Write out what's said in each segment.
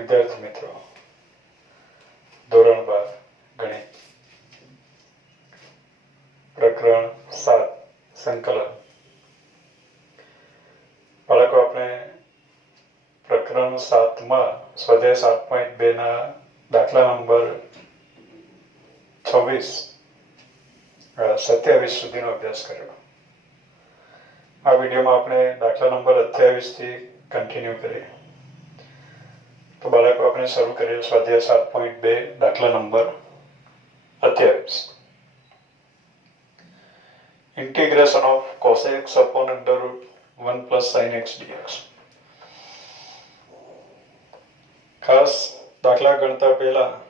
વિદ્યાર્થી મિત્રો, ધોરણ 12 ગણિત પ્રકરણ 7 સંકલન. બાળકો, આપણે પ્રકરણ 7 માં સ્વાધ્યાય 7.2 ના દાખલા નંબર 27 સુધીનો અભ્યાસ કર્યો. આ વિડીયોમાં આપણે દાખલા નંબર 28 થી કન્ટિન્યુ કરીએ. તો બાળકો, આપણે શરૂ કરીએ સ્વાધ્યાય 7.2 દાખલા number 28. Integration of cos x upon under root 1 plus sin x dx. ખાસ દાખલા ગણતા પહેલા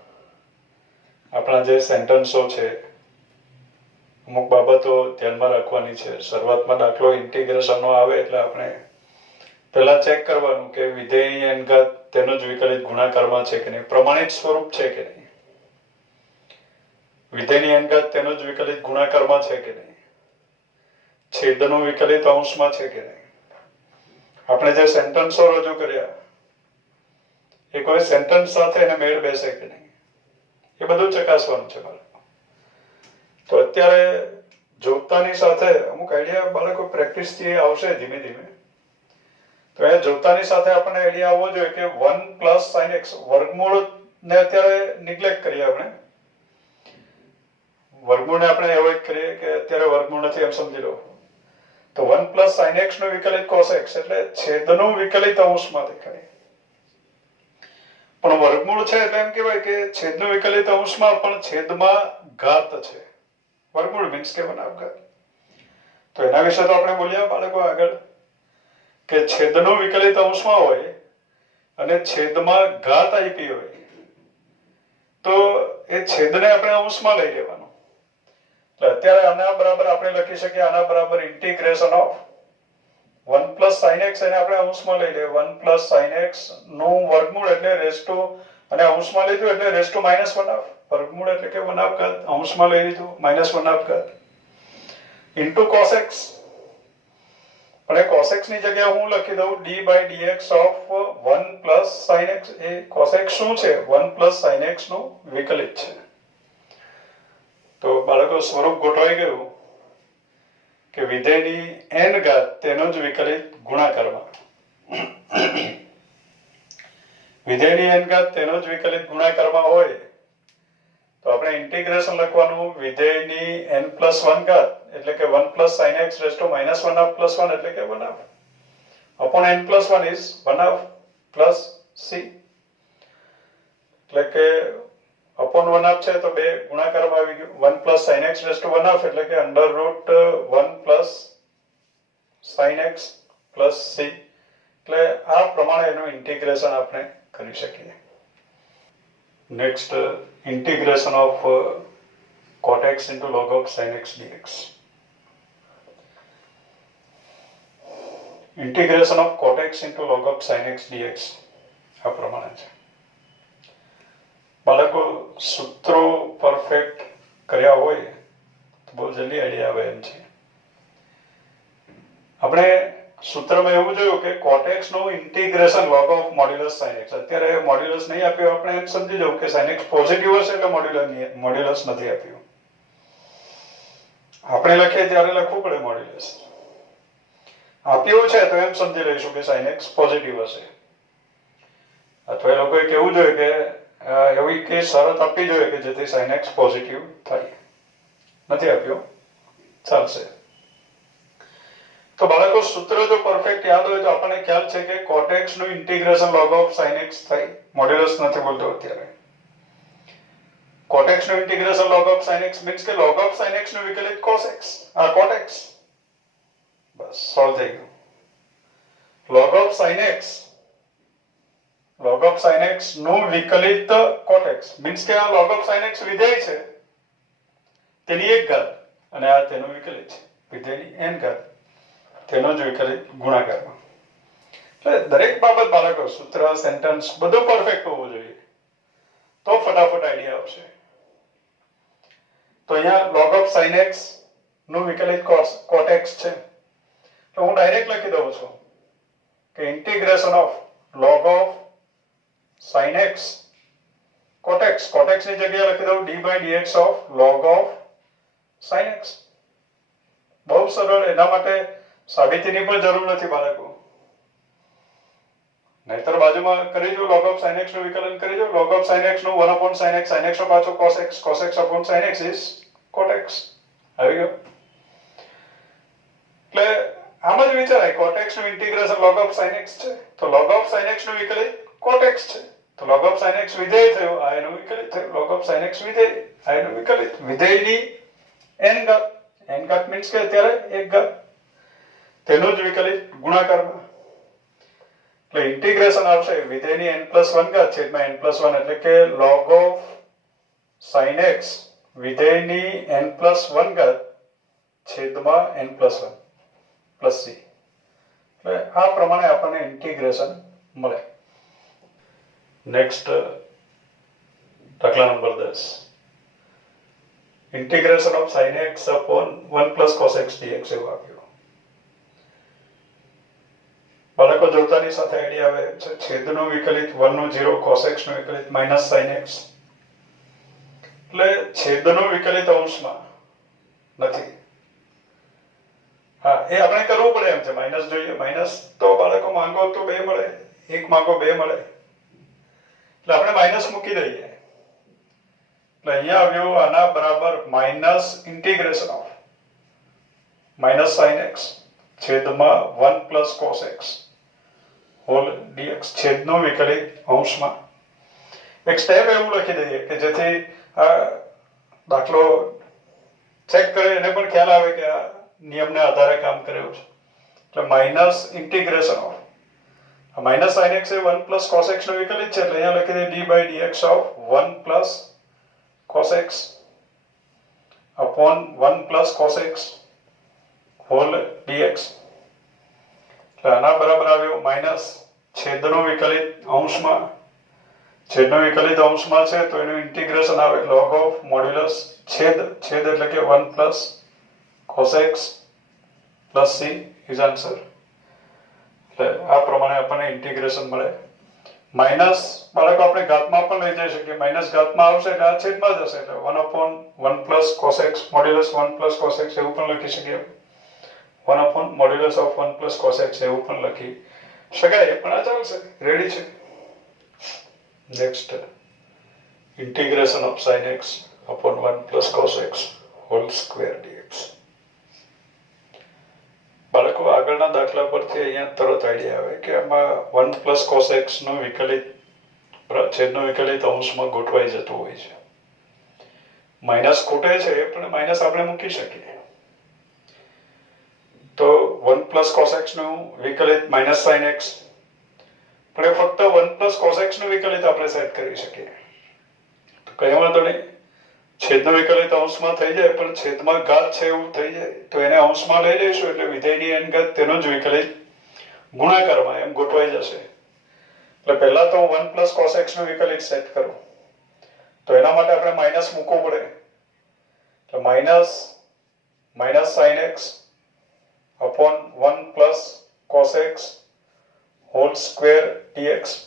આપણા જે સેન્ટેન્સો છે અમુક બાબતો ધ્યાનમાં રાખવાની છે. શરૂઆતમાં દાખલો ઇન્ટિગ્રેશનનો આવે એટલે આપણે પહેલા ચેક કરવાનું કે વિધેયની n ઘાત તેનો જ વિકલિત ગુણાકારમાં છે કે નહીં, પ્રમાણિત સ્વરૂપ છે કે નહીં, વિધેયની n ઘાત તેનો જ વિકલિત ગુણાકારમાં છે કે નહીં, છેદનું વિકલિત અંશમાં છે કે નહીં, આપણે જે સેન્ટેન્સો રજૂ કર્યા એ કોઈ સેન્ટેન્સ સાથે એને મેળ બેસે કે નહીં, એ બધું ચકાસવાનું છે બાળકો. તો અત્યારે જોતાની સાથે અમુક આઈડિયા બાળકો પ્રેક્ટિસથી આવશે ધીમે ધીમે. તો એ જોતાની સાથે આપણને આઈડિયા આવવો જોઈએ કે 1 પ્લસ sin x વર્ગમૂળને અત્યારે નિગ્લેક્ટ કરીએ. આપણે વર્ગમૂળને આપણે એવોઇડ કરીએ કે અત્યારે વર્ગમૂળ નથી એમ સમજી લો. તો 1 પ્લસ sin x નું વિકલિત cos x એટલે છેદનું વિકલિત અંશમાં દેખાય. પણ વર્ગમૂળ છે એટલે એમ કહેવાય કે છેદનું વિકલિત અંશમાં પણ છેદમાં ઘાત છે. વર્ગમૂળ મીન્સ કે બનાવઘાત. તો એના વિશે તો આપણે બોલ્યા બાળકો આગળ કે છેદનું વિકલિત અંશમાં હોય અને છેદમાં ઘાત આપી હોય તો એ છેદને આપણે અંશમાં લઈ લેવાનું. એટલે અત્યારે આના બરાબર આપણે લખી શકીએ આના બરાબર integration of 1 plus sin x એને આપણે અંશમાં લઈ લઈએ. 1 પ્લસ sin x નું વર્ગમૂળ એટલે રેસ ટુ, અને અંશમાં લીધું એટલે રેસ ટુ માઇનસ 1 હાફ. વર્ગમૂળ એટલે કે 1 હાફ ઘાત, અંશમાં લઈ લીધું માઇનસ 1 હાફ ઘાત ઇન્ટુ cos x. પણ એ cos x ની જગ્યાએ હું લખી દઉં d by dx of 1 plus sin x. A cos x શું છે? 1 plus sin x નું વિકલિત છે. તો બાળકો સ્વરૂપ ગોઠવાઈ ગયું કે વિધેયની n ઘાત તેનો જ વિકલિત ગુણાકારમાં. વિધેયની n ઘાત તેનો જ વિકલિત ગુણાકારમાં હોય તો આપણે ઇન્ટિગ્રેશન લખવાનું વિધેયની n plus 1 ઘાત એટલે કે 1 plus sin x raised to minus 1 half plus 1 એટલે કે 1 half upon n plus 1 is 1 half plus c. એટલે કે upon 1 half છે તો બે ગુણાકારમાં આવી ગયું. 1 plus sin x raised to 1 half એટલે કે under root 1 plus sin x plus c. એટલે આ પ્રમાણે એનું ઇન્ટિગ્રેશન આપણે કરી શકીએ. Next, integration of cot x into log of sin x dx. Integration of cot x into log of sin x dx આ પ્રમાણે છે. બાળકો સૂત્રો પરફેક્ટ કર્યા હોય તો બહુ જલ્દી આઈડિયા આવે એમ છે. આપણે સૂત્રમાં એવું જોયું કે cot x નું integration log of modulus sin x. અત્યારે મોડ્યુલસ નહીં આપ્યું, આપણે એમ સમજી જવું કે sin x પોઝિટિવ હશે એટલે મોડ્યુલસ નથી આપ્યું. આપણે લખીએ ત્યારે લખવું પડે મોડ્યુલસ. આપ્યું છે તો એમ સમજી લઈશું કે sin x પોઝિટિવ હશે. અથવા એ લોકોએ કહેવું જોઈએ કે એવી કે શરત આપવી જોઈએ કે જેથી sin x પોઝિટિવ થાય. નથી આપ્યો, ચાલશે. તો બાળકો સૂત્ર જો પરફેક્ટ યાદ હોય તો આપણને ખ્યાલ છે કે cot x નું integration log of sin x થાય. મોડ્યુલસ નથી બોલતો અત્યારે. cot x નું integration log of sin x means કે log of sin x નું વિકલિત cos x cot x. બસ સોલ્વ થઈ ગયું. log of sin x નું વિકલિત cot x means કે આ log of sin x વિધેય છે તેની એક ઘાત અને આ તેનું વિકલિત છે વિધેયની n ઘાત તેનો જ વિકલિત ગુણાકારમાં. એટલે દરેક બાબત બાળકો સૂત્ર, સેન્ટેન્સ બધું પરફેક્ટ હોવું જોઈએ તો ફટાફટ આઈડિયા આવશે. તો અહીંયા log of sin x નું વિકલિત cot x છે તો હું ડાયરેક્ટ લખી દઉં છું કે integration of log of sin x cot x ની જગ્યાએ લખી દઉં d by dx of log of sin x. બહુ સરળ. એના માટે સાબિતીની પણ જરૂર નથી બાળકો. નહીતર બાજુમાં કરી દો log of sin x નું વિકલન કરી દો. log of sin x નું 1 upon sin x, sin x નો પાછો cos x upon sin x is cot x. આવી ગયો. એટલે આમ જ વિચારાય cot x નું integration log of sin x છે તો log of sin x નું વિકલિત cot x છે તો log of sin x વિધેય થયો આ એનું વિકલિત થયું. log of sin x વિધેય આ એનું વિકલિત. વિધેયની n ઘાત મીન્સ કે અત્યારે એક ઘાત તેનું જ વિકલિત ગુણાકારમાં. એટલે ઇન્ટિગ્રેશન આવશે વિધેયની n+1 ઘાત છેદમાં n+1 એટલે કે log of sin x વિધેયની n+1 ઘાત છેદમાં n+1 પ્લસ c. એટલે આ પ્રમાણે આપણને ઇન્ટિગ્રેશન મળે. નેક્સ્ટ દાખલા number 10. Integration of sin x upon 1 plus cos x dx એવું આપ્યું. બાળકો જોતાની સાથે આઈડિયા આવે છે. છેદનું વિકલિત 1 નું 0, cos x નું વિકલિત માઇનસ sin x. એટલે છેદનું વિકલિત અંશમાં નથી. હા એ આપણે કરવું પડે એમ છે. માઇનસ જોઈએ. માઇનસ તો બાળકો માંગો તો 2 મળે, 1 માંગો 2 મળે. એટલે આપણે માઇનસ મૂકી દઈએ. એટલે અહીંયા આવ્યું આના બરાબર minus integration of minus sin x છેદમાં 1 plus cos x whole dx છેદનો વિકલિત અંશમાં. એક સ્ટેપ એવું લખી દઈએ કે જેથી આ દાખલો ચેક કરે એને પણ ખ્યાલ આવે કે આ નિયમને આધારે કામ કર્યું છે. એટલે minus integration of minus sin x A 1 plus cos x નો વિકલિત છે એટલે અહીંયા લખી દઈએ d by dx of 1 plus cos x upon 1 plus cos x whole dx. એટલે આના બરાબર આવ્યું માઇનસ છેદનો વિકલિત અંશમાં. છેદનો વિકલિત અંશમાં છે તો એનું ઇન્ટિગ્રેશન આવે log of મોડ્યુલસ છેદ એટલે કે 1 plus cos x plus c is answer. એટલે આ પ્રમાણે આપણને ઇન્ટિગ્રેશન મળે. માઇનસ બાળકો આપણે ઘાતમાં પણ લઈ જઈ શકીએ. માઇનસ ઘાતમાં આવશે એટલે આ છેદમાં જશે એટલે 1 upon 1 plus cos x modulus 1 plus cos x એવું પણ લખી શકીએ. 1 upon modulus of 1 plus cos x એવું પણ લખી શકાય. પણ આ ચાલશે, રેડી છે. Next integration of sin x upon 1 plus cos x whole square dx. બાળકો આગળના દાખલા પરથી અહીંયા તરત આઈડિયા આવે કે આમાં 1 plus cos x નું વિકલિત છેદનો વિકલિત અંશમાં ગોઠવાઈ જતું હોય છે. માઇનસ ખૂટે છે પણ માઇનસ આપણે મૂકી શકીએ. તો 1 plus cos x નું વિકલિત માઇનસ sin x પણ ફક્ત 1 plus cos x નું વિકલિત આપણે સેટ કરી શકીએ. તો કઈ વાંધો નહીં. છેદનો વિકલિત અંશમાં થઈ જાય પણ છેદમાં ઘાત છે એવું થઈ જાય તો એને અંશમાં લઈ લઈશું એટલે વિધેયની n ઘાત તેનો જ વિકલિત ગુણાકારમાં એમ ગોઠવાઈ જશે. એટલે પહેલા તો 1 plus cos x નું વિકલિત સેટ કરું તો એના માટે આપણે માઇનસ મૂકવું પડે. એટલે minus sin x upon 1 plus cos x whole square dx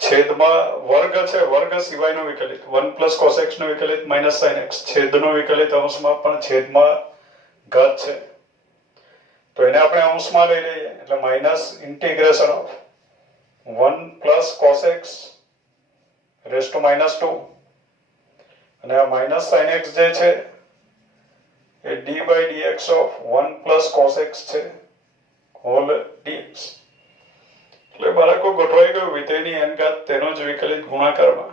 છેદમાં વર્ગ છે વર્ગ સિવાયનો વિકલિત 1 plus cos x નો વિકલિત માઇનસ sin x છેદનો વિકલિત અંશમાં પણ છેદમાં ઘાત છે તો એને આપણે અંશમાં લઈ લઈએ એટલે minus integration of 1 plus cos x raised to -2 અને આ માઇનસ sin x જે છે એ d by dx of 1 plus cos x છે whole dx. એટલે બાળકો ગોઠવાઈ ગયું વિધેયની n ઘાત તેનો જ વિકલિત ગુણાકારમાં.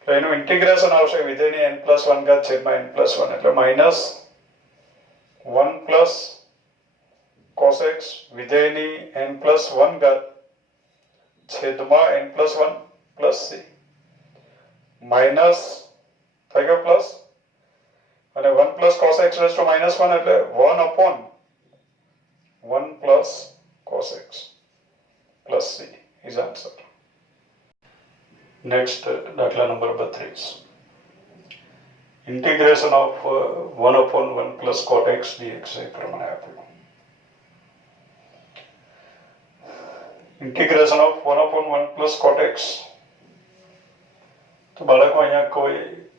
એટલે એનું ઇન્ટિગ્રેશન આવશે વિધેયની n+1 ઘાત છેદમાં n+1 એટલે minus 1 plus cos x વિધેયની n+1 ઘાત છેદમાં n+1 plus c માઇનસ થઈ ગયો પ્લસ અને 1 plus cos x raised to -1 એટલે 1 upon 1 plus cos x plus c is answer. Next દાખલા number 32. Integration of 1 upon 1 plus cot x dx એ પ્રમાણે આપ્યું. Integration of 1/1 plus coat x. તો બાળકો અહીંયા કોઈ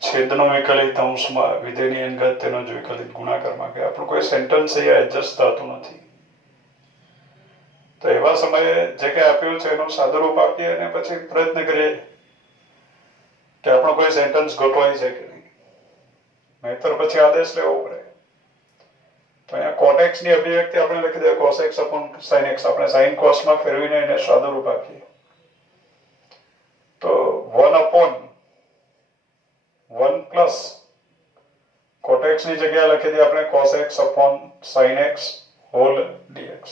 છેદનો વિકલિત અંશમાં વિધેયની અંગત તેનો જ વિકલિત ગુણાકારમાં કે આપણું કોઈ સેન્ટેન્સ અહીંયા એડજસ્ટ થતું નથી. તો એવા સમયે જે કંઈ આપ્યું છે એનું સાદુરૂપ આપીએ અને પછી પ્રયત્ન કરીએ કે આપણો કોઈ સેન્ટેન્સ ગોઠવાય છે કે નહીં, નહીતર પછી આદેશ લેવો પડે. તો અહીંયા cot x ની અભિવ્યક્તિ આપણે લખી દઈએ cos x upon sin x. આપણે sin cos માં ફેરવીને એને સાદુરૂપ આપીએ તો 1/1 પ્લસ cot x ની જગ્યાએ લખી દઈએ આપણે cos x upon sin x whole dx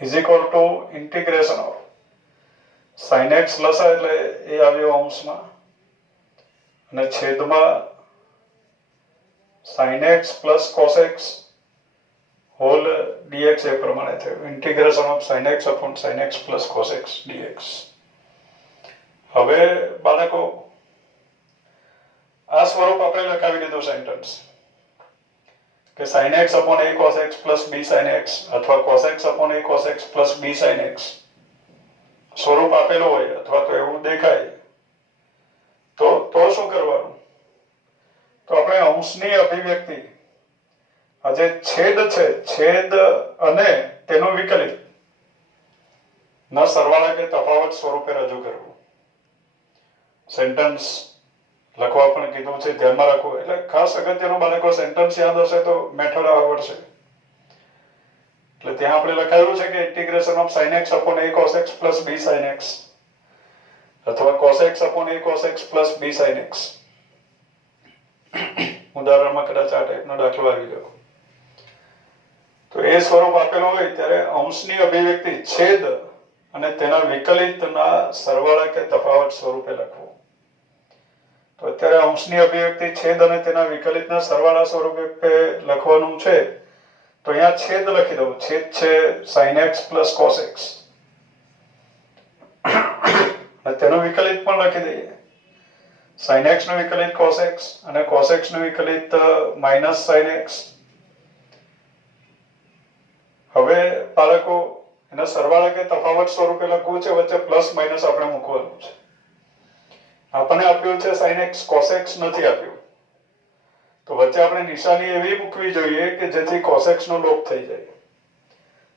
is equal to integration of sin x લસા એટલે એ આવ્યો અંશમાં અને છેદમાં sin x plus cos x whole dx એ પ્રમાણે થયું. Integration of sin x upon sin x plus cos x dx. હવે બાળકો આ સ્વરૂપ આપણે લખાવી લીધું સેન્ટેન્સ કે sin x upon a cos x plus b sin x અથવા cos x upon a cos x plus b sin x સ્વરૂપ આપેલું હોય અથવા તો એવું દેખાય તો શું કરવાનું? તો આપણે અંશની અભિવ્યક્તિ આ જે છેદ છે, છેદ અને તેનું વિકલિત ના સરવાળા કે તફાવત સ્વરૂપે રજૂ કરવું. સેન્ટેન્સ લખવા પણ કીધું છે, ધ્યાનમાં રાખવું. એટલે ખાસ અગત્યનું બાળકો સેન્ટેન્સ યાદ હશે તો મેથડ આવડશે. એટલે ત્યાં આપણે લખાયું છે કે integration of sin x upon a cos x plus b sin x અથવા cos x upon a cos x plus b sin x. ઉદાહરણમાં કદાચ આ ટાઈપનો દાખલો આવી ગયો. તો એ સ્વરૂપ આપેલું હોય ત્યારે અંશની અભિવ્યક્તિ છેદ અને તેના વિકલિતના સરવાળા કે તફાવત સ્વરૂપે લખવું. તો અત્યારે અંશની અભિવ્યક્તિ છેદ અને તેના વિકલિતના સરવાળા સ્વરૂપે લખવાનું છે. તો અહીંયા છેદ લખી દઉં. છેદ છે sin x plus cos x અને તેનું વિકલિત પણ લખી દઈએ. sin x નું વિકલિત cos x અને cos x નું વિકલિત minus sin x. હવે બાળકો એના સરવાળા કે તફાવત સ્વરૂપે લખવું છે, વચ્ચે પ્લસ માઇનસ આપણે મૂકવાનું છે. આપણને આપ્યું છે sin x, cos x નથી આપ્યું, તો વચ્ચે આપણે નિશાની એવી મૂકવી જોઈએ કે જેથી cos x નો લોપ થઈ જાય.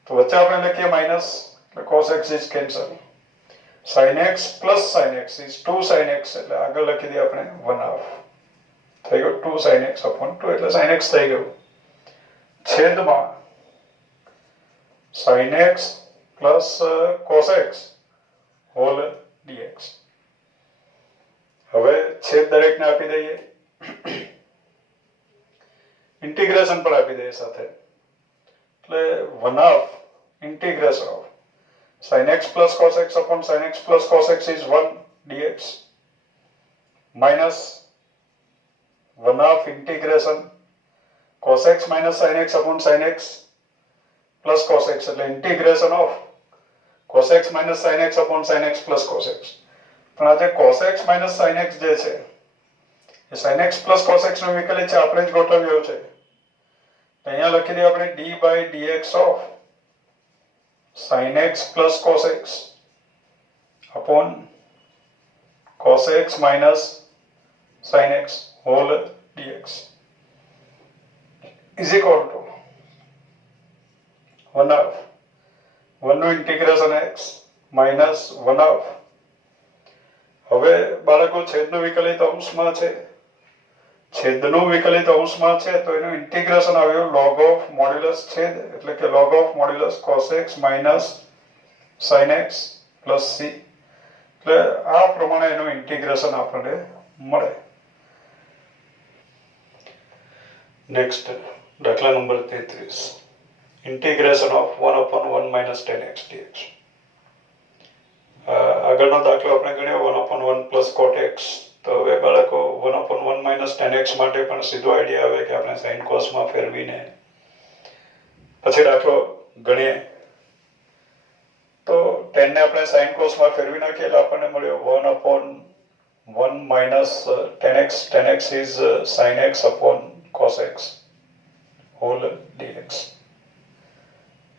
તો વચ્ચે આપણે લખીએ માઇનસ, એટલે cos x is cancel. sin x plus sin x is 2 sin x, એટલે આગળ લખી દઈએ આપણે 1/2 થઈ ગયું. 2 sin x upon 2 એટલે sin x થઈ ગયું. છેદમાં sin x plus cos x whole dx. હવે છેદ દરેકને આપી દઈએ, ઇન્ટિગ્રેશન પણ આપી દઈએ સાથે. એટલે 1/2 integration of sin x plus cos x upon sin x plus cos x is 1 dx minus 1/2 integration cos x minus sin x upon sin x plus cos x, એટલે integration of cos x minus sin x upon sin x plus cos x. પણ આ જે cos x minus sin x જે છે એ sin x plus cos x નો વિકલિત છે, આપણે જ ગોઠવ્યો છે. અહીંયા લખી દઈએ આપણે d by dx of sin x plus cos x upon cos x minus sin x whole dx is equal to 1/2 1 નું ઇન્ટિગ્રેશન x minus 1/2. હવે બાળકો છેદનું વિકલિત અંશમાં છે, છેદનું વિકલિત અંશમાં છે તો એનું ઇન્ટિગ્રેશન આવ્યું log of મોડ્યુલસ છેદ, એટલે કે log of modulus cos x minus sin x plus c. એટલે આ પ્રમાણે એનું ઇન્ટિગ્રેશન આપણને મળે. નેક્સ્ટ દાખલા number 33, integration of 1/1 minus 10x dx. આગળનો દાખલો આપણે ગણ્યો 1/1 plus cot x. તો હવે બાળકો 1/1 minus 10x માટે પણ સીધો આઈડિયા આવે કે આપણે sin cos માં ફેરવીને પછી દાખલો ગણીએ. તો 10 ને આપણે sin cos માં ફેરવી નાખીએ એટલે આપણને મળ્યો 1/1 minus 10x. 10x is sin x upon cos x whole dx.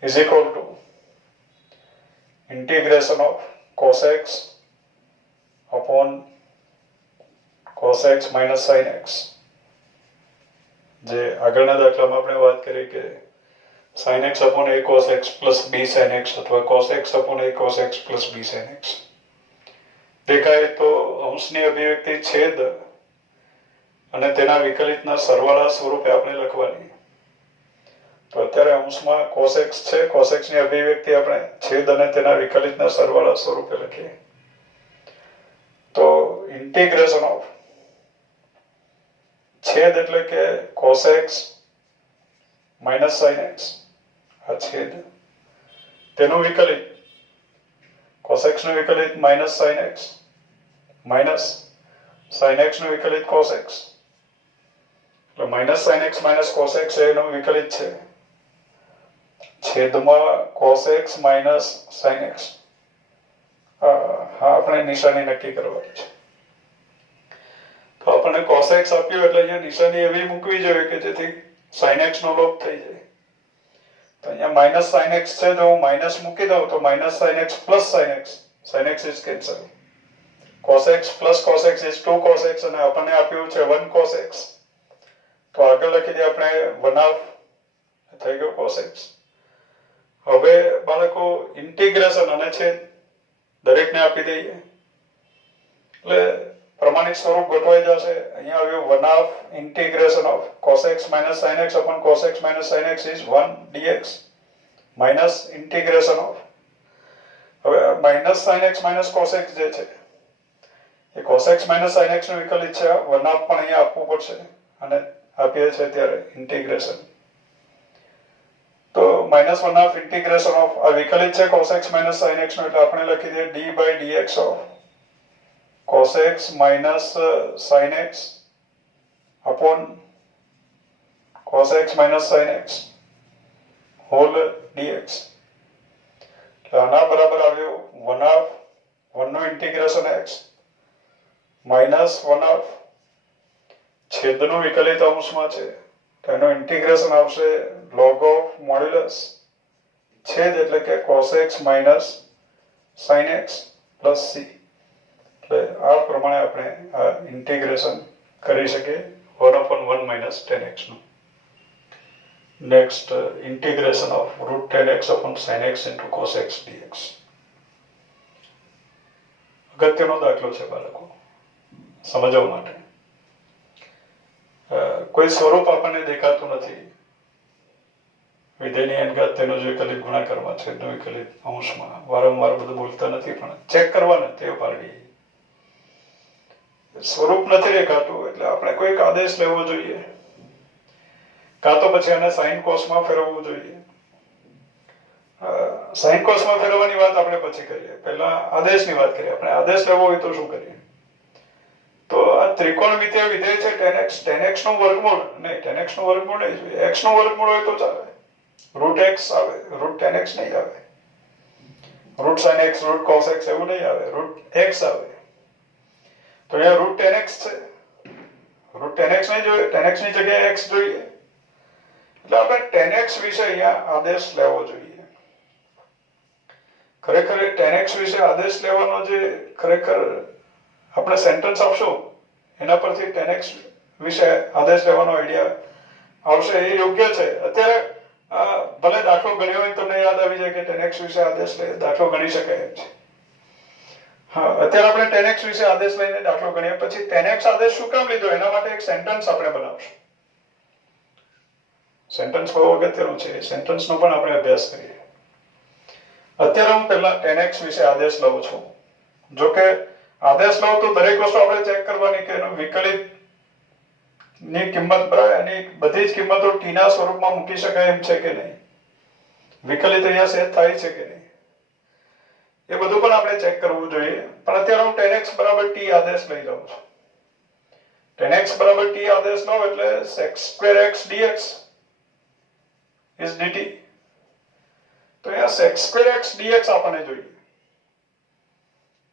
is equal to integration of cos x upon cos x minus sin x. જે આગળના દાખલામાં આપણે વાત કરી કે sin x upon a cos x plus b sin x અથવા cos x upon a cos x plus b sin x. દેખાય તો અંશની અભિવ્યક્તિ છેદ અને તેના વિકલિતના સરવાળા સ્વરૂપે આપણે લખવાની. તો અત્યારે અંશમાં cos x છે, cos x ની અભિવ્યક્તિ આપણે છેદ અને તેના વિકલિતના સરવાળા સ્વરૂપે લખીએ. તો ઇન્ટિગ્રેશન ઓફ છેદ એટલે કે cos x minus sin x, આ છેદ, તેનું વિકલિત cos x નું વિકલિત minus sin x minus sin x નું વિકલિત cos x, એટલે minus sin x minus cos x એનું વિકલિત છે છેદમાં cos x minus sin x. હા, આપણે નિશાની નક્કી કરવાની છે. તો આપણને cos x આપ્યું એટલે અહીંયા નિશાની એવી મૂકવી જોઈએ કે જેથી sin x નો લોપ થઈ જાય. તો અહીંયા માઇનસ sin x છે, જો હું માઇનસ મૂકી દઉં તો minus sin x plus sin x is cancel. cos x plus cos x is 2 cos x અને આપણને આપ્યું છે 1 cos x. તો આગળ લખી દઈએ આપણે 1/2 થઈ ગયો cos x. હવે બાળકો ઇન્ટિગ્રેશન અને છેદ દરેકને આપી દઈએ એટલે પ્રમાણિત સ્વરૂપ ગોઠવાઈ જશે. અહીંયા આવ્યું 1/2 integration of cos x minus sin x upon cos x minus sin x is 1 dx minus integration of, હવે minus sin x minus cos x જે છે એ cos x minus sin x નું વિકલિત છે, 1/2 પણ અહીંયા આપવું પડશે અને આપીએ છે ત્યારે ઇન્ટિગ્રેશન. તો -1/2 integration of આ વિકલિત છે cos x minus sin x નું, એટલે આપણે લખી દઈએ d by dx of cos x minus sin x upon cos x minus sin x whole dx. આના બરાબર આવ્યું 1/2 1 નું ઇન્ટિગ્રેશન x minus 1/2 છેદનું વિકલિત અંશમાં છે તો એનું ઇન્ટિગ્રેશન આવશે log of modulus છેદ એટલે કે cos x minus sin x plus c. એટલે આ પ્રમાણે આપણે આ ઇન્ટિગ્રેશન કરી શકીએ 1/1 minus tan x નું. Next integration of root tan x upon sin x into cos x dx. અગત્યનો દાખલો છે બાળકો સમજવા માટે. કોઈ સ્વરૂપ આપણને દેખાતું નથી, વિધેયની અંગાત તેનો જ વિકલિત ગુણાકારમાં છેદનો વિકલિત અંશમાં, વારંવાર બધું બોલતા નથી પણ ચેક કરવાના તે પાડવી. સ્વરૂપ નથી દેખાતું એટલે આપણે કોઈક આદેશ લેવો જોઈએ, કાં તો પછી આને સાઇન કોસમાં ફેરવવું જોઈએ. સાઇન કોસમાં ફેરવવાની વાત આપણે પછી કરીએ, પહેલા આદેશની વાત કરીએ. આપણે આદેશ લેવો હોય તો શું કરીએ? તો આ ત્રિકોણમિતિય વિધેય છે tan x નું વર્ગમૂળ નહીં, tan x નું વર્ગમૂળ નહીં જોઈએ, x નું વર્ગમૂળ હોય તો ચાલે, રૂટ x આવે, રૂટ tan x નહીં આવે, root sin x root cos x એવું નહીં આવે, રૂટ x આવે. તો અહીંયા રૂટ tan x છે, રૂટ tan x નહીં જોઈએ, tan x ની જગ્યાએ x જોઈએ, એટલે આપણે tan x વિશે અહીંયા આદેશ લેવો જોઈએ. ખરેખર tan x વિશે આદેશ લેવાનો જે ખરેખર આપણે સેન્ટેન્સ આપશું એના પરથી tan x વિશે આદેશ લેવાનો આઈડિયા આવશે, એ યોગ્ય છે. અત્યારે ભલે દાખલો ગણ્યો હોય તમને યાદ આવી જાય કે tan x વિશે આદેશ લઈ દાખલો ગણી શકાય એમ છે. હા, અત્યારે આપણે tan x વિશે આદેશ લઈને દાખલો ગણીએ, પછી tan x આદેશ શું કામ લીધો એના માટે એક સેન્ટેન્સ આપણે બનાવશું. સેન્ટેન્સ બહુ અગત્યનું છે, સેન્ટેન્સનો પણ આપણે અભ્યાસ કરીએ. અત્યારે હું પહેલા tan x વિશે આદેશ લઉં છું. જો કે આદેશ લઉં તો દરેક વસ્તુ આપણે ચેક કરવાની કે એનું વિકલિત ની કિંમત બરાબર એની બધી જ કિંમતો t ના સ્વરૂપમાં મૂકી શકાય એમ છે કે નહીં, વિકલિત અહીંયા સેટ થાય છે કે નહીં, એ બધું પણ આપણે ચેક કરવું જોઈએ. પણ અત્યારે હું tan x બરાબર t આદેશ લઈ લઉં છું. tan x બરાબર t આદેશ લઉં એટલે sec2x dx is dt. તો અહીંયા sec2x dx આપણને જોઈએ.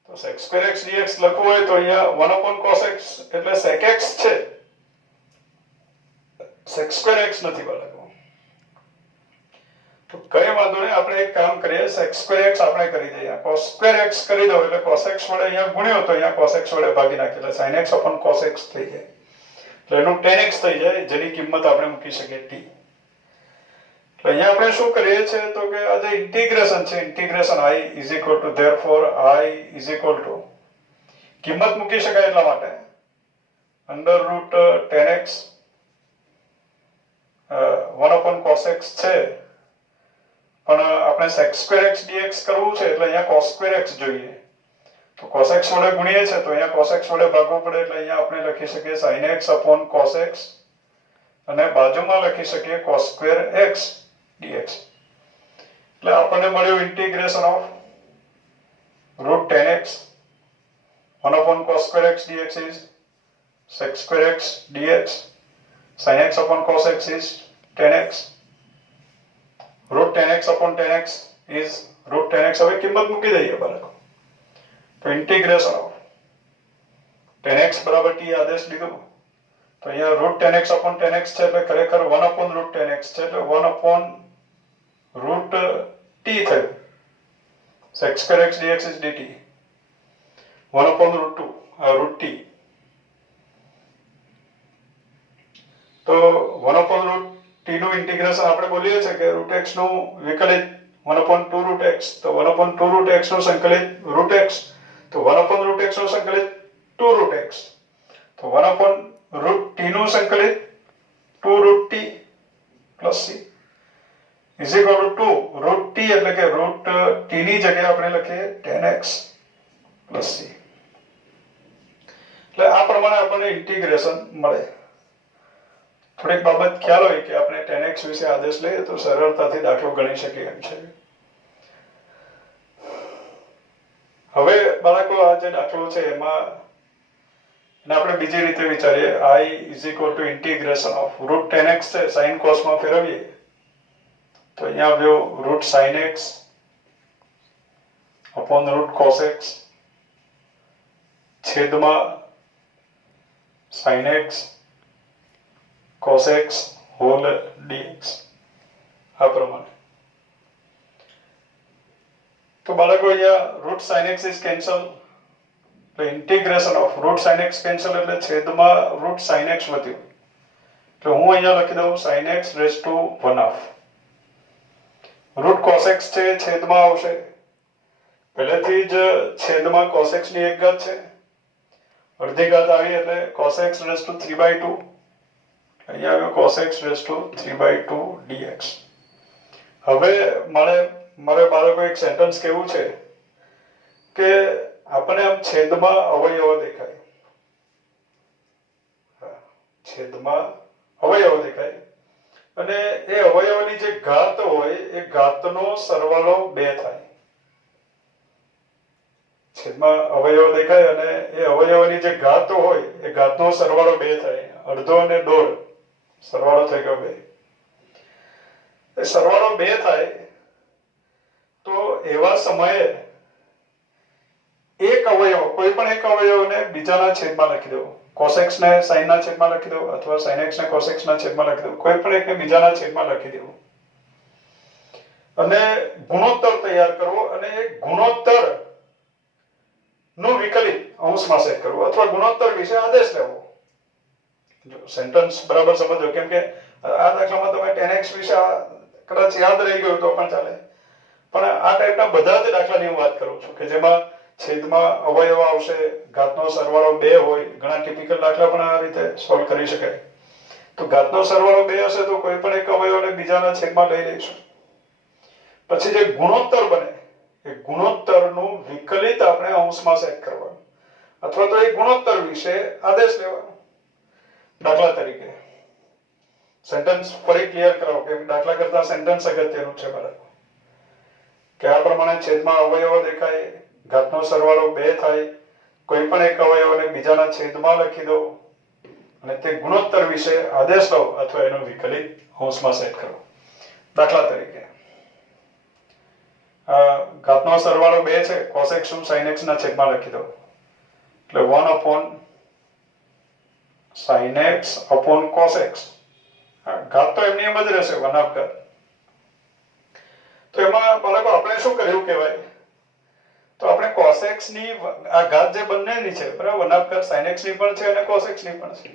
તો sec2x dx લખવું હોય તો અહીંયા 1/cos x એટલે sec x છે, sec2x નથી બાળકો. તો કઈ વાંધો નહીં, આપણે એક કામ કરીએ, sec square x આપણે કરી દઈએ, cos square x કરી દો એટલે cos x વડે અહીંયા ગુણ્યો તો અહીંયા cos x વડે ભાગી નાખીએ એટલે sin x upon cos x થઈ જાય, એટલે એનું tan x થઈ જાય, જેની કિંમત આપણે મૂકી શકીએ t. એટલે અહીંયા આપણે શું કરીએ છીએ તો કે આ જે ઇન્ટિગ્રેશન છે, integration I is equal to, therefore I is equal to, કિંમત મૂકી શકાય એટલા માટે under root tan x 1 upon cos x છે, પણ આપણે sec square x dx કરવું છે એટલે અહીંયા cos square x જોઈએ, તો cos x વડે ગુણીએ છે તો અહીંયા cos x વડે ભાગવું પડે, એટલે અહીંયા આપણે લખી શકીએ sin x upon cos x અને બાજુમાં લખી શકીએ cos square x dx. એટલે આપણને મળ્યું integration of root tan x 1 upon cos square x dx is sec square x dx, sin x upon cos x is tan x, root tan x upon tan x is root tan x. હવે કિંમત મૂકી દઈએ બાળકો, તો integration of tan x બરાબર t આદેશ લીધો, તો અહીંયા root tan x upon tan x છે એટલે ખરેખર 1 upon root tan x છે, એટલે 1 upon root t થયું, sec square x dx is dt 1 upon root t, તો 1 upon root t નું ઇન્ટિગ્રેશન આપણે બોલીએ છીએ કે root x નું વિકલિત 1 upon 2 root x, તો 1 upon 2 root x નું સંકલિત root x, તો 1 upon root x નું સંકલિત 2 root x, તો 1 upon root t નું સંકલિત 2 root t plus c is equal to 2 root t, એટલે કે root t ની જગ્યાએ આપણે લખીએ tan x plus c. એટલે આ પ્રમાણે આપણને ઇન્ટિગ્રેશન મળે. થોડીક બાબત ખ્યાલ હોય કે આપણે tan x વિશે આદેશ લઈએ તો સરળતાથી દાખલો ગણી શકીએ એમ છે. હવે બાળકો આ જે દાખલો છે એમાં આપણે બીજી રીતે વિચારીએ, I is equal to integration of root tan x છે, sin cos માં ફેરવીએ તો અહીંયા આવ્યો root sin x upon root cos x છેદમાં sin x cos x whole dx, આ પ્રમાણે. તો બાળકો અહીંયા root sin x is cancel, એટલે integration of root sin x cancel એટલે છેદમાં root sin x વધ્યું, તો હું અહીંયા લખી દઉં sin x raised to 1/2. root cos x છે છેદમાં આવશે, પહેલેથી જ છેદમાં cos x ની એક ઘાત છે, અડધી ઘાત આવી એટલે cos x raised to 3/2, અહીંયા આવ્યો cos x raised to 3/2 dx. હવે મારે બાળકો એક સેન્ટેન્સ કેવું છે કે આપણે આમ છેદમાં અવયવો દેખાય, છેદમાં અવયવો દેખાય અને એ અવયવની જે ઘાત હોય એ ઘાતનો સરવાળો 2 થાય. છેદમાં અવયવ દેખાય અને એ અવયવની જે ઘાત હોય એ ઘાતનો સરવાળો 2 થાય, અડધો અને દોઢ સરવાળો થઈ ગયો 2. એ સરવાળો 2 થાય તો એવા સમયે એક અવયવ, કોઈ પણ એક અવયવને બીજાના છેદમાં લખી દો, cos x ને sin ના છેદમાં લખી દો અથવા sin x ને cos x ના છેદમાં લખી દો, કોઈ પણ એકને બીજાના છેદમાં લખી દેવું અને ગુણોત્તર તૈયાર કરવો અને એ ગુણોત્તર નું વિકલિત અંશમાં સેટ કરવું અથવા ગુણોત્તર વિશે આદેશ લેવો. જો સેન્ટેન્સ બરાબર સમજો, કેમ કે આ દાખલામાં તમે tan x વિશે કદાચ યાદ રહી ગયું તો પણ ચાલે, પણ આ ટાઈપના બધા જ દાખલાની હું વાત કરું છું કે જેમાં છેદમાં અવયવ આવશે, ઘાતનો સરવાળો 2 હોય, ઘણા ટિપિકલ દાખલા પણ આ રીતે સોલ્વ કરી શકાય. તો ઘાતનો સરવાળો 2 હશે તો કોઈ પણ એક અવયવને બીજાના છેદમાં લઈ લઈશું. પછી જે ગુણોત્તર બને એ ગુણોત્તરનું વિકલિત આપણે અંશમાં સેટ કરવાનું અથવા તો એ ગુણોત્તર વિશે આદેશ લેવાનો. દાખલા તરીકે સેન્ટેન્સ ફરી ક્લિયર કરાવો કે દાખલા કરતા સેન્ટેન્સ અગત્યનું છે બાળકો, કે આ પ્રમાણે છેદમાં અવયવો દેખાય, ઘાતનો સરવાળો 2 થાય, કોઈ પણ એક અવયવને બીજાના છેદમાં લખી દો અને તે ગુણોત્તર વિશે આદેશ લો અથવા એનો વિકલિત અંશમાં સેટ કરો. દાખલા તરીકે ઘાતનો સરવાળો 2 છે, cos x નું sin x ના છેદમાં લખી દો, એટલે 1 upon sin x upon cos x. ઘાત તો એમની એમ જ રહેશે, 1/2 ઘાત. તો એમાં બાળકો આપણે શું કર્યું કહેવાય, તો આપણે cos x ની આ ઘાત જે બંનેની છે બરાબર, 1/2 sin x ની પણ છે અને cos x ની પણ છે,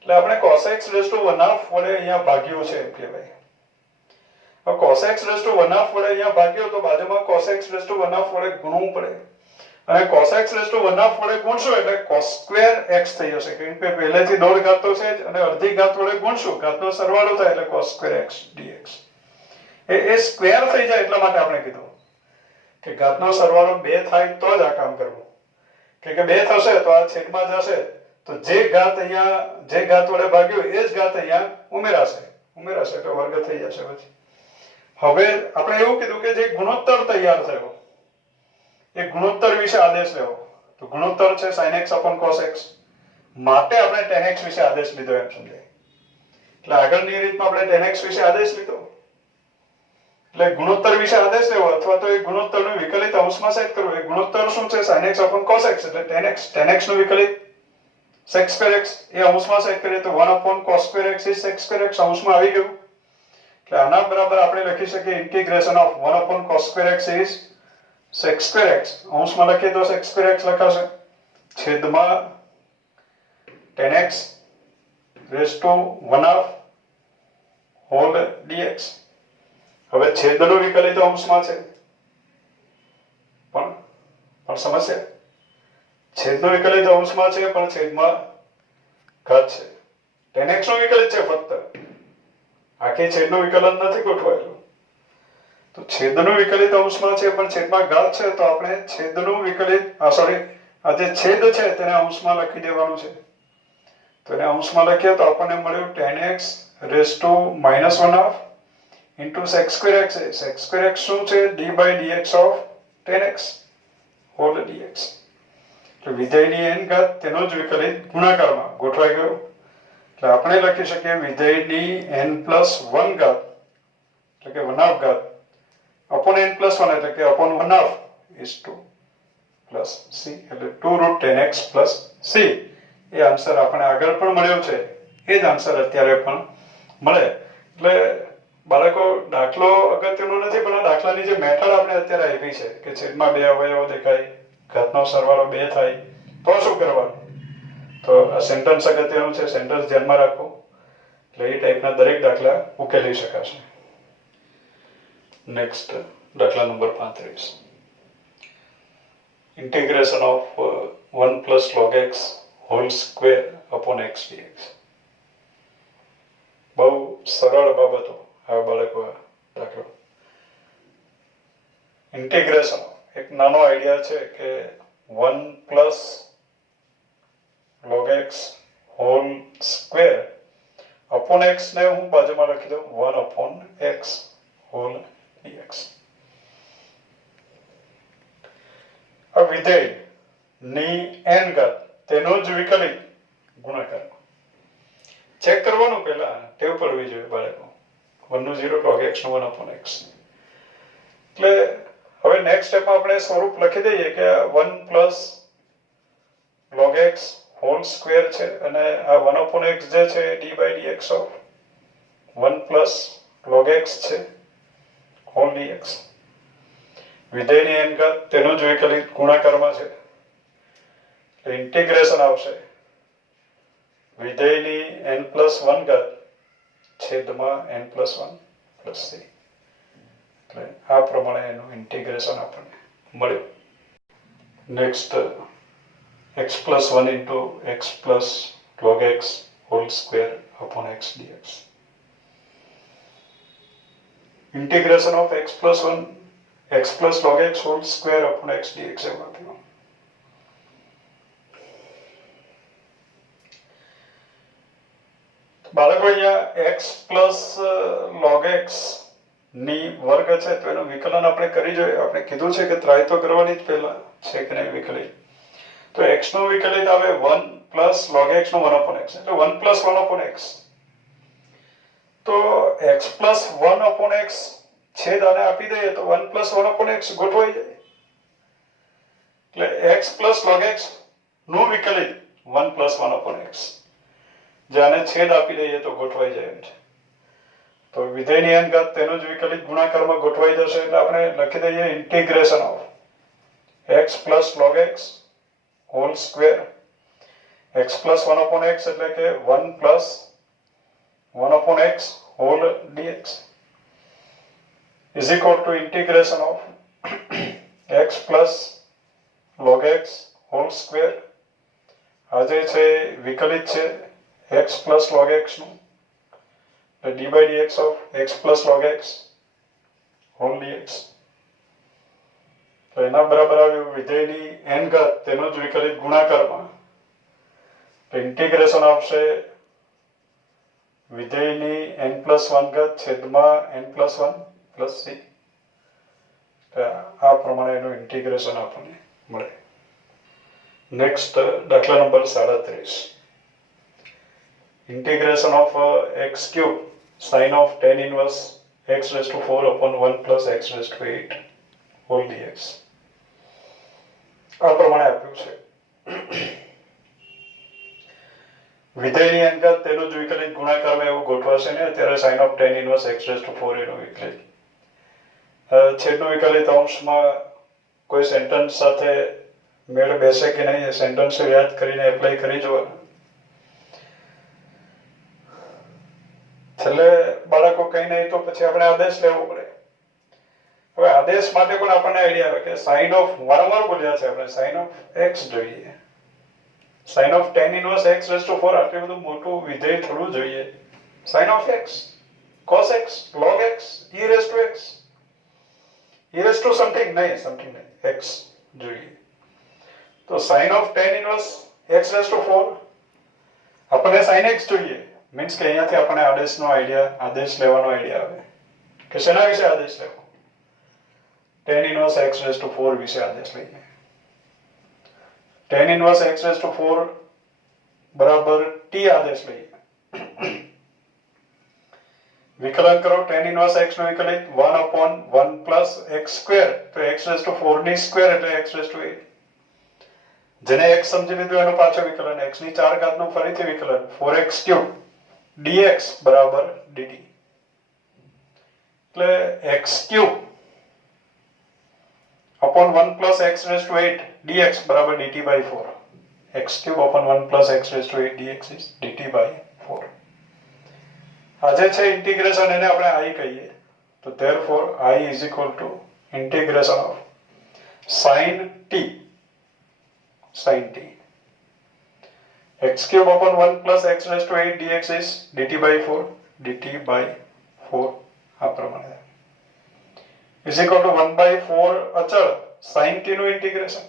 એટલે આપણે cos x raised to 1/2 વડે અહીંયા ભાગ્યું છે એમ કહેવાય. હવે cos x raised to 1/2 વડે અહીંયા ભાગ્યો તો બાજુમાં cos x raised to 1/2 વડે ગુણવું પડે, અને cos x raised to 1/2 વડે ગુણશો એટલે cos square x થઈ જશે, કેમ કે પહેલેથી દોઢ ઘાત તો છે જ, અને અડધી ઘાત વડે ગુણશું ઘાતનો સરવાળો થાય એટલે cos square x dx. એ સ્ક્વેર થઈ જાય એટલા માટે આપણે કીધું કે ઘાતનો સરવાળો 2 થાય તો જ આ કામ કરવું, કે 2 થશે તો આ છેદમાં જશે, તો જે ઘાત વડે ભાગ્યું એ જ ઘાત અહીંયા ઉમેરાશે એટલે વર્ગ થઈ જશે. પછી હવે આપણે એવું કીધું કે જે ગુણોત્તર તૈયાર થયો એ ગુણોત્તર વિશે આદેશ લેવો, તો ગુણોત્તર છે sin x cos x, માટે આપણે tan x વિશે આદેશ લીધો એમ સમજાય. એટલે આગળની રીતમાં આપણે tan x વિશે આદેશ લીધો એટલે ગુણોત્તર વિશે આદેશ લેવો, અથવા તો એ ગુણોત્તરનું વિકલિત અંશમાં સેટ કરવું. એ ગુણોત્તર શું છે? sin x cos x, એટલે tan x નું વિકલિત sec square x એ અંશમાં સેટ કરીએ તો 1/cos square x is sec square x અંશમાં આવી ગયું. એટલે આના બરાબર આપણે લખી શકીએ integration of 1/cos square x is sec square x, અંશમાં લખીએ તો sec square x લખાશે, છેદમાં tan x raised to 1/2 whole dx. હવે છેદનો વિકલિત અંશમાં છે, પણ સમસ્યા, છેદનો વિકલિત અંશમાં છે પણ છેદમાં ઘાત છે. tan x નો વિકલિત છે ફક્ત, આખી છેદનું વિકલન નથી ગોઠવાયેલું. તો છેદનું વિકલિત અંશમાં છે પણ છેદમાં ઘાત છે, તો આપણે છેદનું વિકલિત આ જે છેદ છે તેને અંશમાં લખી દેવાનું છે. તો એને અંશમાં લખીએ તો આપણને મળ્યું tan x raised to -1/2 into sec square x. sec square x શું છે? d by dx of tan x whole dx. તો વિધેયની n ઘાત તેનો જ વિકલિત ગુણાકારમાં ગોઠવાઈ ગયો. એટલે આપણે લખી શકીએ વિધેયની n+1 ઘાત એટલે કે 1/2 ઘાત upon n+1 એટલે કે upon 1/2 is 2 plus c, એટલે 2 root tan x plus c. એ આન્સર આપણે આગળ પણ મળ્યો છે, એ જ આન્સર અત્યારે પણ મળે. એટલે બાળકો દાખલો અગત્યનો નથી, પણ આ દાખલાની જે મેથડ આપણે અત્યારે આપી છે કે છેદમાં 2 અવયવો દેખાય, ઘાતનો સરવાળો 2 થાય તો શું કરવાનું, તો આ સેન્ટેન્સ અગત્યનું છે, સેન્ટેન્સ ધ્યાનમાં રાખો એટલે એ ટાઈપના દરેક દાખલા ઉકેલી શકાશે. નેક્સ્ટ દાખલા number 35, integration of 1 + log x whole square upon x dx. બહુ સરળ બાબતો આ બાળકો દાખલો. ઇન્ટિગ્રેશન એક નાનો આઈડિયા છે કે 1 + log x whole square upon x ને હું બાજુમાં લખી દઉં 1/x whole dx. આ વિધેય ની n ઘાત તેનો જ વિકલિત ગુણાકાર ચેક કરવાનું, પહેલા ટેવ પડવી જોઈએ બાળકો. 1 નું 0 log x નું 1/x. એટલે હવે નેક્સ્ટ સ્ટેપમાં આપણે સ્વરૂપ લખી દઈએ કે 1 + log x whole square છે, અને આ 1/x જે છે d by dx of 1 + log x છે whole dx. વિધેયની n ઘાત તેનો જ વિકલિત ગુણાકારમાં છે, એટલે ઇન્ટિગ્રેશન આવશે વિધેયની n+1 ઘાત છેદમાં n+1 + c. એટલે આ પ્રમાણે એનું ઇન્ટિગ્રેશન આપણને મળ્યું. Next x+1 into x + log x whole square upon x dx. Integration of x+1 x + log x whole square upon x dx એવું લખ્યું. બાળકો અહીંયા x + log x ની વર્ગ છે તો એનું વિકલન આપણે કરી જોઈએ. આપણે કીધું છે કે ટ્રાય તો કરવાની જ પહેલા છે કે નહીં વિકલિત. તો x નું વિકલિત આવે 1 + log x નું 1/x, એટલે 1 + 1/x. તો x + 1/x છેદ આને આપી દઈએ તો 1 + 1/x ગોઠવાઈ જાય. એટલે x + log x નું વિકલિત 1 + 1/x, જેને છેદ આપી દઈએ તો ગોઠવાઈ જાય એમ છે. તો વિધેયની n ઘાત તેનો જ વિકલિત ગુણાકારમાં ગોઠવાઈ જશે એટલે આપણે લખી દઈએ integration of x plus log x whole square x plus 1/x એટલે કે 1 plus 1/x whole dx is equal to integration of x plus log x whole square આ જે છે વિકલિત છે x plus log x નું d by dx of x plus log x whole dx તો એના બરાબર આવ્યું વિધેયની n ઘાત તેનો જ વિકલિત ગુણાકારમાં તો ઇન્ટિગ્રેશન આવશે વિધેયની n+1 ઘાત છેદમાં n+1 પ્લસ c આ પ્રમાણે એનું ઇન્ટિગ્રેશન આપણને મળે. નેક્સ્ટ દાખલા number 37 integration of x³ sin of tan inverse x⁴/1 plus x⁸ whole dx આ પ્રમાણે આપ્યું છે વિધેયની n ઘાત તેનો જ વિકલિત ગુણાકારમાં એવું ગોઠવાશે ને અત્યારે sin of tan inverse x⁴ એનો વિકલિત છેદનો વિકલિત અંશમાં કોઈ સેન્ટેન્સ સાથે મેળ બેસે કે નહીં એ સેન્ટેન્સ યાદ કરીને એપ્લાય કરી જોવાના. છેલ્લે બાળકો કઈ નહીં તો પછી આપણે આદેશ લેવો પડે. હવે આદેશ માટે પણ આપણને આઈડિયા આવે કે સાઇન ઓફ વારંવાર બોલ્યા છે આપણે સાઇન ઓફ x જોઈએ sine of tan inverse x⁴ આટલું બધું મોટું વિધેય થોડું જોઈએ. Sine of x cos x log x e raised to something નહીં x જોઈએ. તો sin of tan inverse x⁴ આપણને sin x જોઈએ મીન્સ કે અહીંયાથી આપણને આદેશ લેવાનો આઈડિયા આવે કે શેના વિશે આદેશ લેવો tan inverse x⁴ વિશે આદેશ લઈએ. tan inverse x⁴ બરાબર t આદેશ લઈએ. વિકલન કરો tan inverse x નો વિકલિત 1/1 plus x² તો x⁴ ની સ્ક્વેર એટલે x⁸. જેને x સમજી લીધું એનો પાછો વિકલન x ની 4 ઘાત નું ફરીથી વિકલન 4x³ dx બરાબર dt એટલે x³ upon 1 plus x⁸ dx બરાબર dt by 4 x³ upon 1 plus x⁸ dx is dt by 4. આજે છે ઇન્ટિગ્રેશન એને આપણે i કહીએ તો therefore i is equal to integration of sin t x³ upon 1 plus x⁸ dx is dt by 4 આ પ્રમાણે is equal to 1/4 અચળ sin t નું integration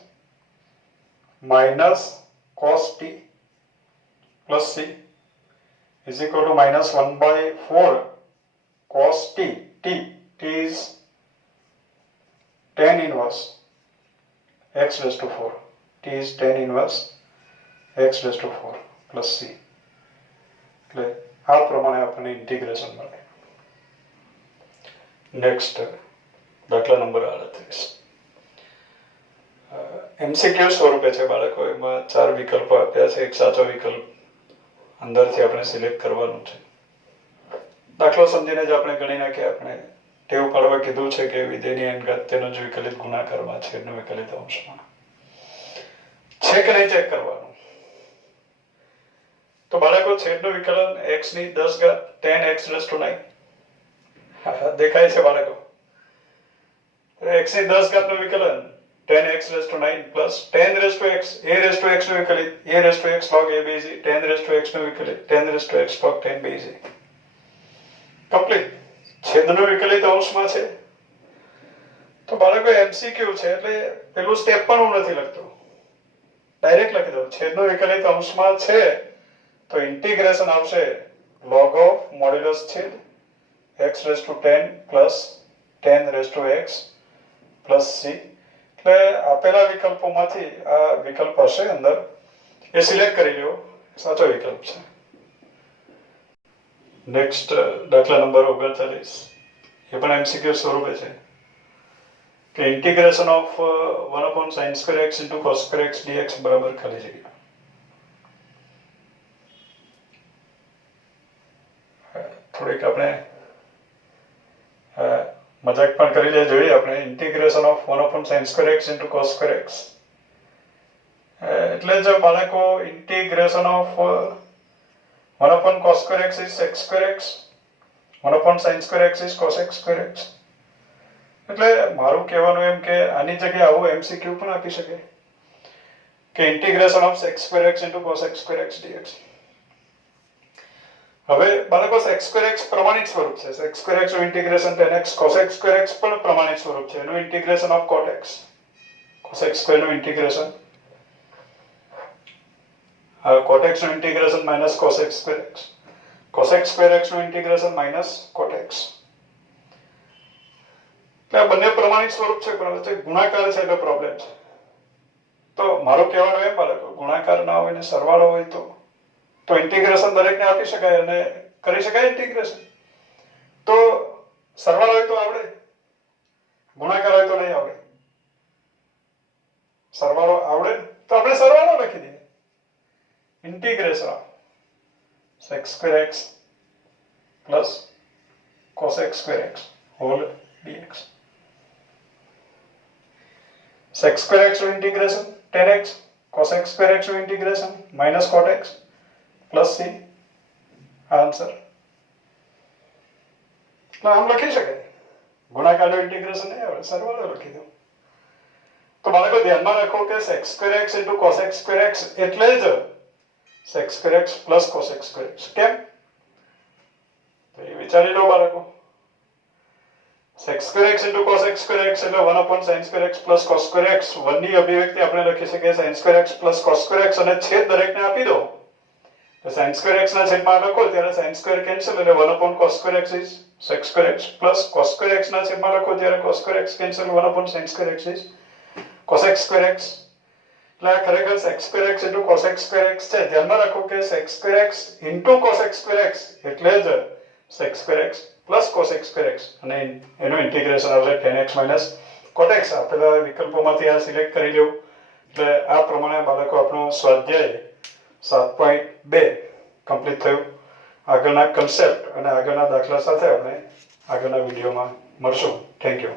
minus cos t plus c is equal to minus 1/4 cos t is tan inverse x⁴ t is tan inverse x⁴ plus c એટલે આ પ્રમાણે આપણને integration મળે. Next દાખલા નંબર 38 MCQ સ્વરૂપે છે બાળકો. એમાં 4 વિકલ્પો આપ્યા છે. એક સાચો વિકલ્પ અંદરથી આપણે સિલેક્ટ કરવાનું છે. દાખલો સમજીને જ આપણે ગણી નાખીએ. આપણે ટેવ પાડવા કીધું છે કે વિધેયની n ઘાત તેનો જ વિકલિત ગુણાકારમાં છેદનો વિકલિત અંશમાં છે કે નહીં ચેક કરવાનું. તો બાળકો છેદનું વિકલન x ની 10 ઘાત tan x⁹ દેખાય છે બાળકો. x ની 10 ઘાત નું વિકલન tan x⁹ plus tan raised to x a⁻x નું વિકલિત a⁻x log a by z tan raised to x નું વિકલિત tan raised to x log tan by z complete. છેદનું વિકલિત અંશમાં છે તો બાળકો MCQ છે એટલે પેલું સ્ટેપ પણ હું નથી લખતો, ડાયરેક્ટ લખી દઉં. છેદનું વિકલિત અંશમાં છે તો ઇન્ટિગ્રેશન આવશે log of મોડ્યુલસ છેદ x⁻10 plus tan raised to x plus c એટલે આપેલા વિકલ્પોમાંથી આ વિકલ્પ હશે અંદર એ સિલેક્ટ કરી લ્યો. સાચો વિકલ્પ છે. નેક્સ્ટ દાખલા નંબર 39 એ પણ MCQ સ્વરૂપે છે કે integration of 1/sin² x into cos² x dx બરાબર ખાલી જગ્યા. થોડીક આપણે કરી લે જોઈએ આપણે integration of 1/sin² into cos²x એટલે જો બાળકો integration of 1/cos² is x²x 1/sin² is cos² એટલે મારું કહેવાનું એમ કે આની જગ્યાએ આવું MCQ પણ આપી શકે કે integration of x² into cos² dx હવે બાળકો x² પ્રમાણિત સ્વરૂપ છે x² નું ઇન્ટિગ્રેશન tan x cos² પણ પ્રમાણિત સ્વરૂપ છે એનું integration of cot x cos² નું ઇન્ટિગ્રેશન cot x નું ઇન્ટિગ્રેશન માઈનસ cos² cos² નું ઇન્ટિગ્રેશન માઈનસ cot x એટલે આ બંને પ્રમાણિત સ્વરૂપ છે પણ વચ્ચે ગુણાકાર છે એટલે પ્રોબ્લેમ છે તો મારું કહેવાનું એમ બાળકો ગુણાકાર ના હોય ને સરવાળો હોય તો ઇન્ટિગ્રેશન દરેકને આપી શકાય અને કરી શકાય ઇન્ટિગ્રેશન તો સરવાળો હોય તો આવડે ગુણાકાર હોય તો નહીં આવડે સરવાળો આવડે તો આપણે સરવાળો લખી દઈએ integration of x² plus cos² whole dx x² નું ઇન્ટિગ્રેશન tan x cos² નું integration minus cot x plus c answer એટલે આમ લખી શકાય ગુણાકારનું ઇન્ટિગ્રેશન નહીં આવડે સરવાળો લખી દો તો બાળકો ધ્યાનમાં રાખો કે x² into cos² એટલે જ x² plus cos² કેમ તો એ વિચારી લો બાળકો x² into cos² એટલે 1/sin² plus cos² 1 ની અભિવ્યક્તિ આપણે લખી શકીએ sin² plus cos² અને છેદ દરેકને આપી દો તો sin² ના છેદમાં લખો ત્યારે sin² કેન્સલ એટલે 1/cos² is sec² plus cos² ના છેદમાં લખો ત્યારે cos² cancel 1/sin² is cos² એટલે આ ખરેખર sec² into cos² છે ધ્યાનમાં રાખો કે sec² into cos² એટલે જ sec² plus cos² અને એનું ઇન્ટિગ્રેશન આવશે tan x minus cot x આપેલા વિકલ્પોમાંથી આ સિલેક્ટ કરી લેવું એટલે આ પ્રમાણે બાળકો આપણો સ્વાધ્યાય 7.2 કમ્પ્લીટ થયું આગળના કન્સેપ્ટ અને આગળના દાખલા સાથે આપણે આગળના વિડીયોમાં મળશું થેન્ક યુ